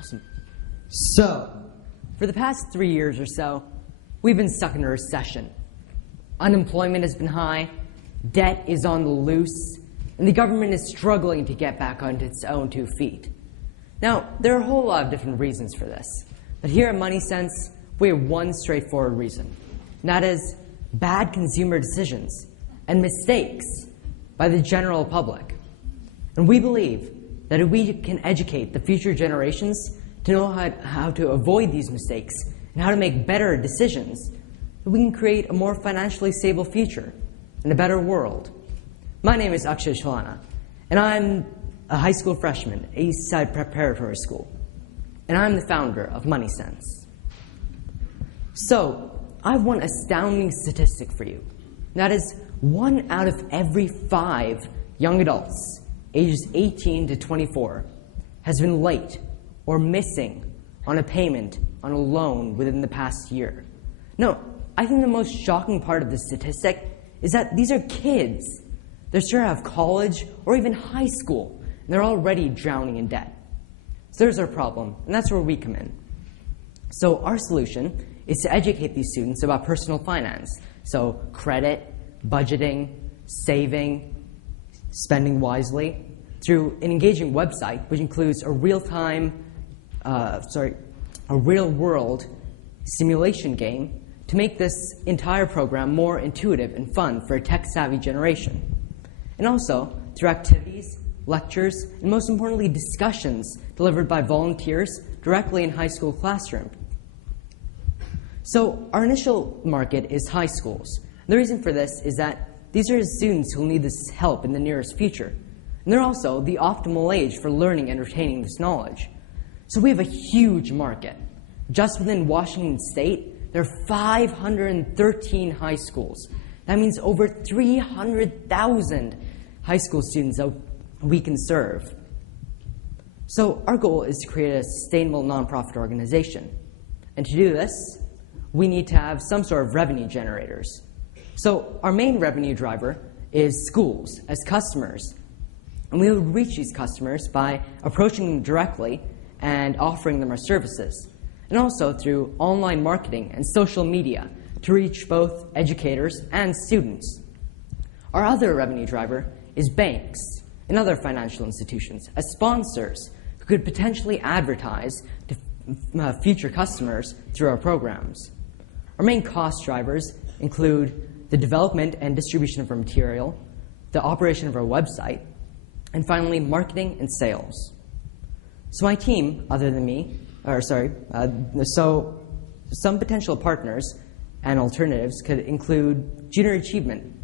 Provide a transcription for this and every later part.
Awesome. So, for the past 3 years or so, we've been stuck in a recession. Unemployment has been high, debt is on the loose, and the government is struggling to get back onto its own 2 feet. Now, there are a whole lot of different reasons for this, but here at Money Sense, we have one straightforward reason, and that is bad consumer decisions and mistakes by the general public. And we believe that if we can educate the future generations to know how to avoid these mistakes and how to make better decisions, that we can create a more financially stable future and a better world. My name is Akshay Chalana, and I'm a high school freshman at Eastside Preparatory School, and I'm the founder of Money Sense. So, I have one astounding statistic for you. That is, 1 out of every 5 young adults, ages 18 to 24, has been late or missing on a payment on a loan within the past year. No, I think the most shocking part of the statistic is that these are kids. They're straight out of college or even high school, and they're already drowning in debt. So there's our problem, and that's where we come in. So our solution is to educate these students about personal finance, so credit, budgeting, saving, spending wisely, through an engaging website which includes a real-world simulation game to make this entire program more intuitive and fun for a tech-savvy generation. And also through activities, lectures, and most importantly, discussions delivered by volunteers directly in high school classrooms. So our initial market is high schools. The reason for this is that these are the students who will need this help in the nearest future. And they're also the optimal age for learning and retaining this knowledge. So we have a huge market. Just within Washington State, there are 513 high schools. That means over 300,000 high school students that we can serve. So our goal is to create a sustainable nonprofit organization. And to do this, we need to have some sort of revenue generators. So our main revenue driver is schools as customers. And we would reach these customers by approaching them directly and offering them our services. And also through online marketing and social media to reach both educators and students. Our other revenue driver is banks and other financial institutions as sponsors who could potentially advertise to future customers through our programs. Our main cost drivers include the development and distribution of our material, the operation of our website, and finally, marketing and sales. So my team, other than me, so some potential partners and alternatives could include Junior Achievement.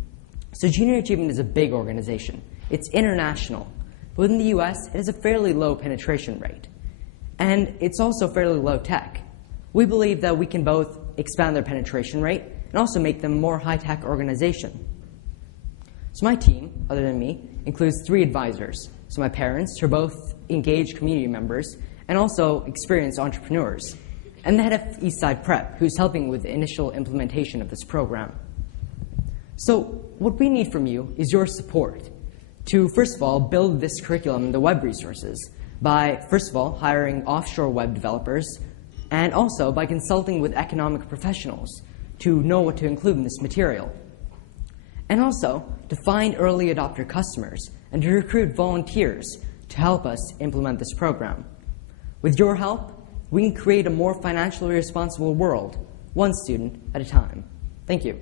So Junior Achievement is a big organization. It's international. But within the US, it has a fairly low penetration rate. And it's also fairly low tech. We believe that we can both expand their penetration rate and also make them a more high-tech organization. So my team, other than me, includes 3 advisors. So my parents, who are both engaged community members and also experienced entrepreneurs, and the head of Eastside Prep, who's helping with the initial implementation of this program. So what we need from you is your support to, first of all, build this curriculum and the web resources by, first of all, hiring offshore web developers, and also by consulting with economic professionals to know what to include in this material. And also to find early adopter customers and to recruit volunteers to help us implement this program. With your help, we can create a more financially responsible world, one student at a time. Thank you.